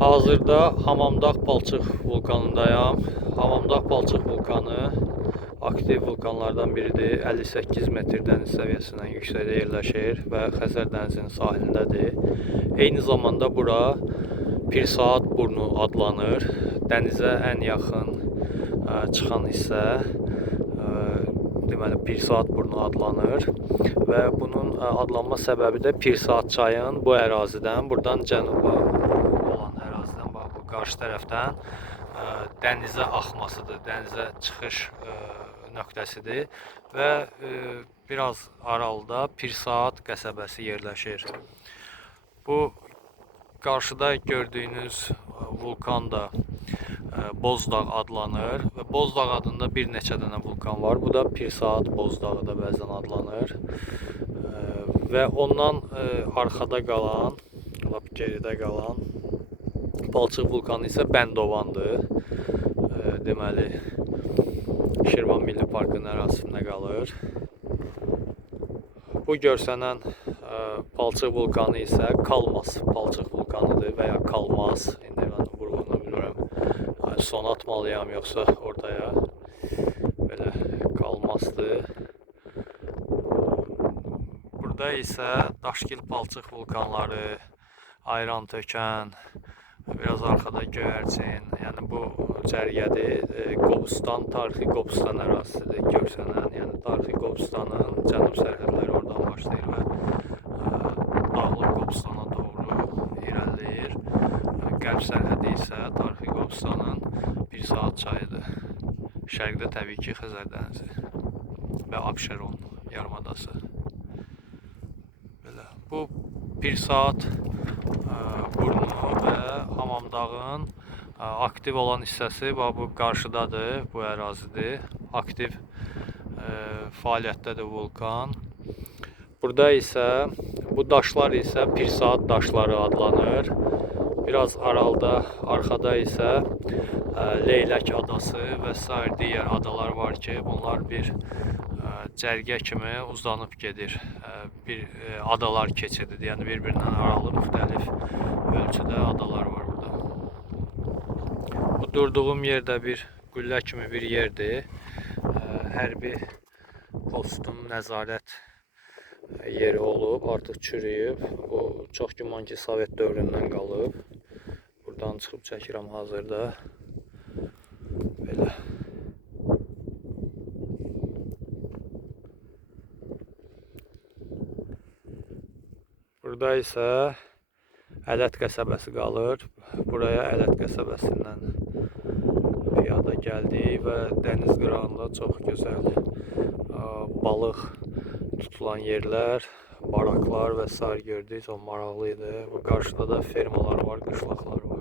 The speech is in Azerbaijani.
Hazırda Hamamdağ Palçıq vulkanındayam. Hamamdağ Palçıq vulkanı aktiv vulkanlardan biridir. 58 metr dəniz səviyyəsindən yüksəkdə yerləşir və Xəzər dənizinin sahilindədir. Eyni zamanda bura Pirsaat burnu adlanır. Dənizə ən yaxın çıxan hissə deməli Pirsaat burnu adlanır və bunun adlanma səbəbi də Pirsaat çayın bu ərazidən, buradan cənuba olan ərazidən, bax bu qarşı tərəfdən dənizə axmasıdır, dənizə çıxış nöqtəsidir və biraz aralıda Pirsaat qəsəbəsi yerləşir. Bu qarşıda gördüyünüz vulkan da Bozdağ adlanır və Bozdağ adında bir neçə dənə vulkan var. Bu da Pirsaat Bozdağı da bəzən adlanır və ondan arxada qalan, lap geridə qalan Palçıq vulkanı isə Bəndovandır. Deməli, Şirvan Milli Parkının ərazisində qalır. Bu görsənən Palçıq vulkanı isə Kalmas Palçıq vulkanıdır və ya Kalmaz. İndi mən vurğunu bilmirəm. Son atmalıyam yoxsa ortaya. Belə Kalmazdır. Burada isə Daşgil Palçıq vulkanları, Ayrantökən, biraz arxada Göyərçin, yəni bu cərgədir. Qobustan, tarixi Qobustan ərazisidir görsənən. Yəni tarixi Qobustanın cənub sərhədləri oradan başlayır və Dağlıq Qobustana doğru irəliləyir. Qərb sərhədi isə tarixi Qobustanın Pirsaat çayıdır. Şərqdə təbii ki Xəzər dənizi və Abşeron yarımadası. Belə. Bu Pirsaat burnu və Hamamdağın aktiv olan hissəsi bu qarşıdadır, bu ərazidir. Aktiv fəaliyyətdədir vulkan. Burada isə bu daşlar isə Pirsaat daşları adlanır. Biraz aralıda, arxada isə Leylək adası və sair digər adalar var ki, bunlar bir cərgə kimi uzanıb gedir. Bir adalar keçididir, yəni bir-birindən aralı müxtəlif ölçüdə adalar var burada. Bu durduğum yerdə bir qüllə kimi bir yerdir. Hərbi postun nəzarət yeri olub, artıq çürüyüb. Bu çox güman ki Sovet dövründən qalıb. Buradan çıxıb çəkirəm hazırda. Belə. Burada isə Ələt qəsəbəsi qalır. Buraya Ələt qəsəbəsindən piyada gəldik və dəniz qırağında çox gözəl balıq tutulan yerlər, baraklar və sair gördük. Çox maraqlı idi. Bu qarşıda da fermalar var, qışlaqlar var.